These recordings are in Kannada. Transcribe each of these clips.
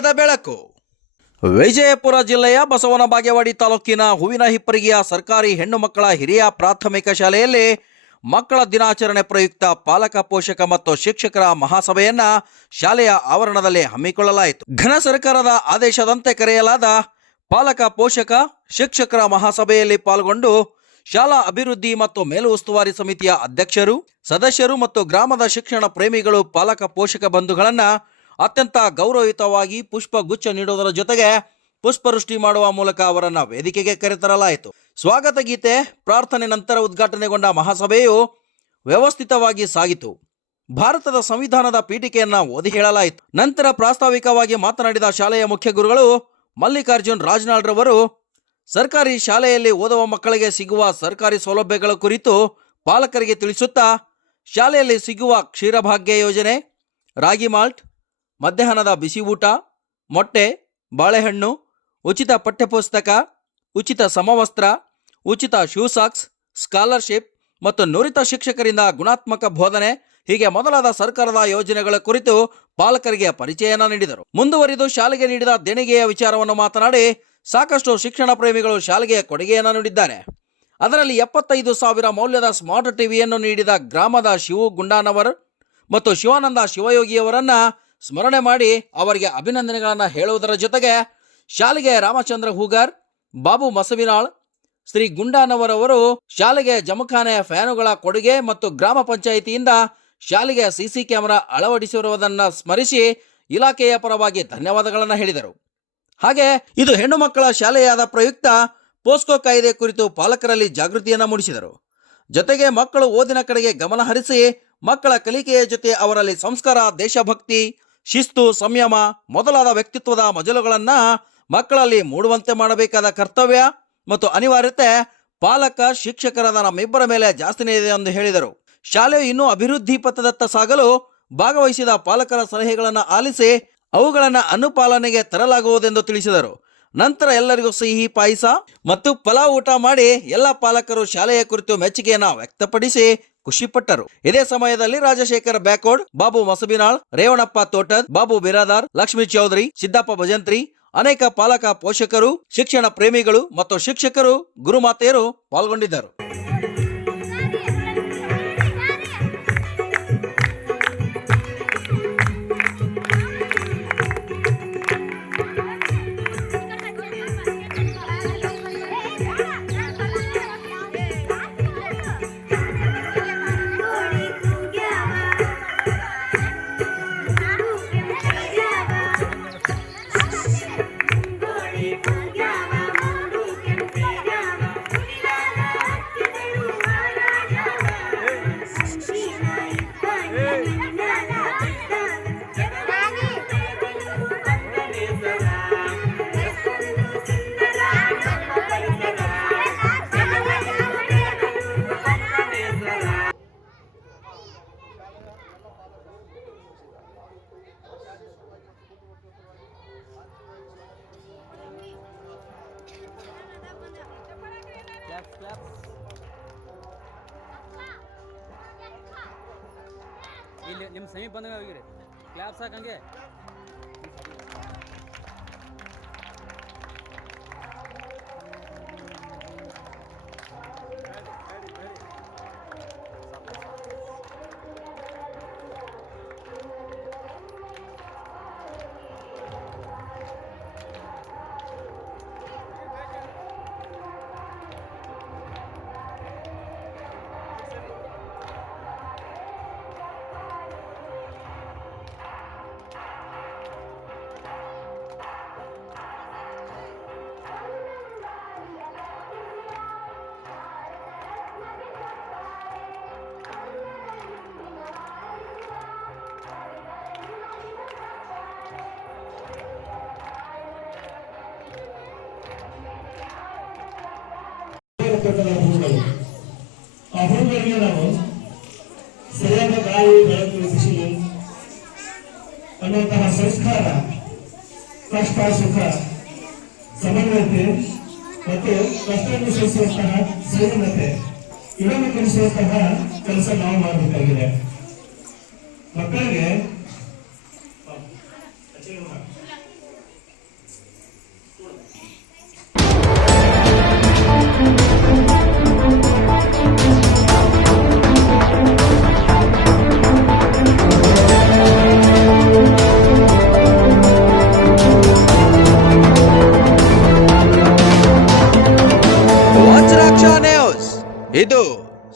ಸತ್ಯದ ಬೆಳಕು. ವಿಜಯಪುರ ಜಿಲ್ಲೆಯ ಬಸವನ ಬಾಗೇವಾಡಿ ತಾಲೂಕಿನ ಹೂವಿನ ಹಿಪ್ಪರಿಗೆಯ ಸರ್ಕಾರಿ ಹೆಣ್ಣು ಮಕ್ಕಳ ಹಿರಿಯ ಪ್ರಾಥಮಿಕ ಶಾಲೆಯಲ್ಲಿ ಮಕ್ಕಳ ದಿನಾಚರಣೆ ಪ್ರಯುಕ್ತ ಪಾಲಕ ಪೋಷಕ ಮತ್ತು ಶಿಕ್ಷಕರ ಮಹಾಸಭೆಯನ್ನ ಶಾಲೆಯ ಆವರಣದಲ್ಲಿ ಹಮ್ಮಿಕೊಳ್ಳಲಾಯಿತು. ಘನ ಸರ್ಕಾರದ ಆದೇಶದಂತೆ ಕರೆಯಲಾದ ಪಾಲಕ ಪೋಷಕ, ಶಿಕ್ಷಕರ ಮಹಾಸಭೆಯಲ್ಲಿ ಪಾಲ್ಗೊಂಡು ಶಾಲಾ ಅಭಿವೃದ್ಧಿ ಮತ್ತು ಮೇಲುಸ್ತುವಾರಿ ಸಮಿತಿಯ ಅಧ್ಯಕ್ಷರು, ಸದಸ್ಯರು ಮತ್ತು ಗ್ರಾಮದ ಶಿಕ್ಷಣ ಪ್ರೇಮಿಗಳು ಪಾಲಕ ಪೋಷಕ ಬಂಧುಗಳನ್ನ ಅತ್ಯಂತ ಗೌರವಯುತವಾಗಿ ಪುಷ್ಪಗುಚ್ಛ ನೀಡುವುದರ ಜೊತೆಗೆ ಪುಷ್ಪವೃಷ್ಟಿ ಮಾಡುವ ಮೂಲಕ ಅವರನ್ನ ವೇದಿಕೆಗೆ ಕರೆತರಲಾಯಿತು. ಸ್ವಾಗತ ಗೀತೆ ಪ್ರಾರ್ಥನೆ ನಂತರ ಉದ್ಘಾಟನೆಗೊಂಡ ಮಹಾಸಭೆಯು ವ್ಯವಸ್ಥಿತವಾಗಿ ಸಾಗಿತು. ಭಾರತದ ಸಂವಿಧಾನದ ಪೀಠಿಕೆಯನ್ನ ಓದಿ ಹೇಳಲಾಯಿತು. ನಂತರ ಪ್ರಾಸ್ತಾವಿಕವಾಗಿ ಮಾತನಾಡಿದ ಶಾಲೆಯ ಮುಖ್ಯ ಗುರುಗಳು ಮಲ್ಲಿಕಾರ್ಜುನ್ ರಾಜ್ನಾಳ್ ರವರು ಸರ್ಕಾರಿ ಶಾಲೆಯಲ್ಲಿ ಓದುವ ಮಕ್ಕಳಿಗೆ ಸಿಗುವ ಸರ್ಕಾರಿ ಸೌಲಭ್ಯಗಳ ಕುರಿತು ಪಾಲಕರಿಗೆ ತಿಳಿಸುತ್ತಾ, ಶಾಲೆಯಲ್ಲಿ ಸಿಗುವ ಕ್ಷೀರಭಾಗ್ಯ ಯೋಜನೆ, ರಾಗಿ ಮಾಲ್ಟ್ ಮಧ್ಯಾಹ್ನದ ಬಿಸಿ ಊಟ, ಮೊಟ್ಟೆ, ಬಾಳೆಹಣ್ಣು, ಉಚಿತ ಪಠ್ಯಪುಸ್ತಕ, ಉಚಿತ ಸಮವಸ್ತ್ರ, ಉಚಿತ ಶೂ ಸಾಕ್ಸ್ ಸ್ಕಾಲರ್ಶಿಪ್ ಮತ್ತು ನುರಿತ ಶಿಕ್ಷಕರಿಂದ ಗುಣಾತ್ಮಕ ಬೋಧನೆ ಹೀಗೆ ಮೊದಲಾದ ಸರ್ಕಾರದ ಯೋಜನೆಗಳ ಕುರಿತು ಪಾಲಕರಿಗೆ ಪರಿಚಯನ ನೀಡಿದರು. ಮುಂದುವರಿದು ಶಾಲೆಗೆ ನೀಡಿದ ದೇಣಿಗೆಯ ವಿಚಾರವನ್ನು ಮಾತನಾಡಿ ಸಾಕಷ್ಟು ಶಿಕ್ಷಣ ಪ್ರೇಮಿಗಳು ಶಾಲೆಗೆ ಕೊಡುಗೆಯನ್ನು ನೀಡಿದ್ದಾರೆ. ಅದರಲ್ಲಿ ಎಪ್ಪತ್ತೈದು ಸಾವಿರ ಮೌಲ್ಯದ ಸ್ಮಾರ್ಟ್ ಟಿವಿಯನ್ನು ನೀಡಿದ ಗ್ರಾಮದ ಶಿವು ಗುಂಡಾನವರ್ ಮತ್ತು ಶಿವಾನಂದ ಶಿವಯೋಗಿಯವರನ್ನ ಸ್ಮರಣೆ ಮಾಡಿ ಅವರಿಗೆ ಅಭಿನಂದನೆಗಳನ್ನು ಹೇಳುವುದರ ಜೊತೆಗೆ ಶಾಲೆಗೆ ರಾಮಚಂದ್ರ ಹೂಗಾರ್, ಬಾಬು ಮಸವಿನಾಳ್, ಶ್ರೀ ಗುಂಡಾನವರವರು ಶಾಲೆಗೆ ಜಮಖಾನೆ ಫ್ಯಾನುಗಳ ಕೊಡುಗೆ ಮತ್ತು ಗ್ರಾಮ ಪಂಚಾಯಿತಿಯಿಂದ ಶಾಲೆಗೆ ಸಿಸಿ ಕ್ಯಾಮೆರಾ ಅಳವಡಿಸಿರುವುದನ್ನು ಸ್ಮರಿಸಿ ಇಲಾಖೆಯ ಪರವಾಗಿ ಧನ್ಯವಾದಗಳನ್ನು ಹೇಳಿದರು. ಹಾಗೆ ಇದು ಹೆಣ್ಣು ಮಕ್ಕಳ ಶಾಲೆಯಾದ ಪ್ರಯುಕ್ತ ಪೋಸ್ಕೋ ಕಾಯ್ದೆ ಕುರಿತು ಪಾಲಕರಲ್ಲಿ ಜಾಗೃತಿಯನ್ನು ಮೂಡಿಸಿದರು. ಜೊತೆಗೆ ಮಕ್ಕಳು ಓದಿನ ಕಡೆಗೆ ಗಮನ ಹರಿಸಿ ಮಕ್ಕಳ ಕಲಿಕೆಯ ಜೊತೆ ಅವರಲ್ಲಿ ಸಂಸ್ಕಾರ, ದೇಶಭಕ್ತಿ ಶಿಸ್ತು, ಸಂಯಮ ಮೊದಲಾದ ವ್ಯಕ್ತಿತ್ವದ ಮಜಲುಗಳನ್ನ ಮಕ್ಕಳಲ್ಲಿ ಮೂಡುವಂತೆ ಮಾಡಬೇಕಾದ ಕರ್ತವ್ಯ ಮತ್ತು ಅನಿವಾರ್ಯತೆ ಪಾಲಕ, ಶಿಕ್ಷಕರಾದ ನಮ್ಮಿಬ್ಬರ ಮೇಲೆ ಜಾಸ್ತಿನೇ ಇದೆ ಎಂದು ಹೇಳಿದರು. ಶಾಲೆಯು ಇನ್ನೂ ಅಭಿವೃದ್ಧಿ ಪಥದತ್ತ ಸಾಗಲು ಭಾಗವಹಿಸಿದ ಪಾಲಕರ ಸಲಹೆಗಳನ್ನು ಆಲಿಸಿ ಅವುಗಳನ್ನು ಅನುಪಾಲನೆಗೆ ತರಲಾಗುವುದೆಂದು ತಿಳಿಸಿದರು. ನಂತರ ಎಲ್ಲರಿಗೂ ಸಿಹಿ ಪಾಯಸ ಮತ್ತು ಪಲಾವ್ ಊಟ ಮಾಡಿ ಎಲ್ಲ ಪಾಲಕರು ಶಾಲೆಯ ಕುರಿತು ಮೆಚ್ಚುಗೆಯನ್ನು ವ್ಯಕ್ತಪಡಿಸಿ ಖುಷಿಪಟ್ಟರು. ಇದೇ ಸಮಯದಲ್ಲಿ ರಾಜಶೇಖರ್ ಬ್ಯಾಕೋಡ್ ಬಾಬು ಮಸಬಿನಾಳ್, ರೇವಣಪ್ಪ ತೋಟದ್, ಬಾಬು ಬಿರಾದಾರ್, ಲಕ್ಷ್ಮೀ ಚೌಧರಿ, ಸಿದ್ದಪ್ಪ ಭಜಂತ್ರಿ, ಅನೇಕ ಪಾಲಕ ಪೋಷಕರು, ಶಿಕ್ಷಣ ಪ್ರೇಮಿಗಳು ಮತ್ತು ಶಿಕ್ಷಕರು, ಗುರುಮಾತೆಯರು ಪಾಲ್ಗೊಂಡಿದ್ದರು. ಇಲ್ಲಿ ನಿಮ್ಮ ಸಮೀಪ ಬಂದಾಗ ಹೋಗಿರಿ. ಕ್ಲಾಪ್ಸ್ ಸಾಕಂಗೆ ಇರತಕ್ಕಂಥ ಹೂಗಳು ಆ ಹೂಗಳಿಗೆ ನಾವು ಸರಿಯಾದ ಗಾಳಿ, ಬೆಳಕು, ಬಿಸಿಲು ಅನ್ನುವಂತಹ ಸಂಸ್ಕಾರ, ಕಷ್ಟ, ಸುಖ, ಸಮನ್ವಯತೆ ಮತ್ತು ಕಷ್ಟವನ್ನು ಸಹಿಸುವಂತಹ ಸಂಯಮತೆ ಇದನ್ನು ಕಲಿಸುವಂತಹ ಕೆಲಸ ನಾವು ಮಾಡಬೇಕಾಗಿದೆ. ಮಕ್ಕಳಿಗೆ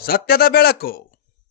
ಸತ್ಯದ ಬೆಳಕು.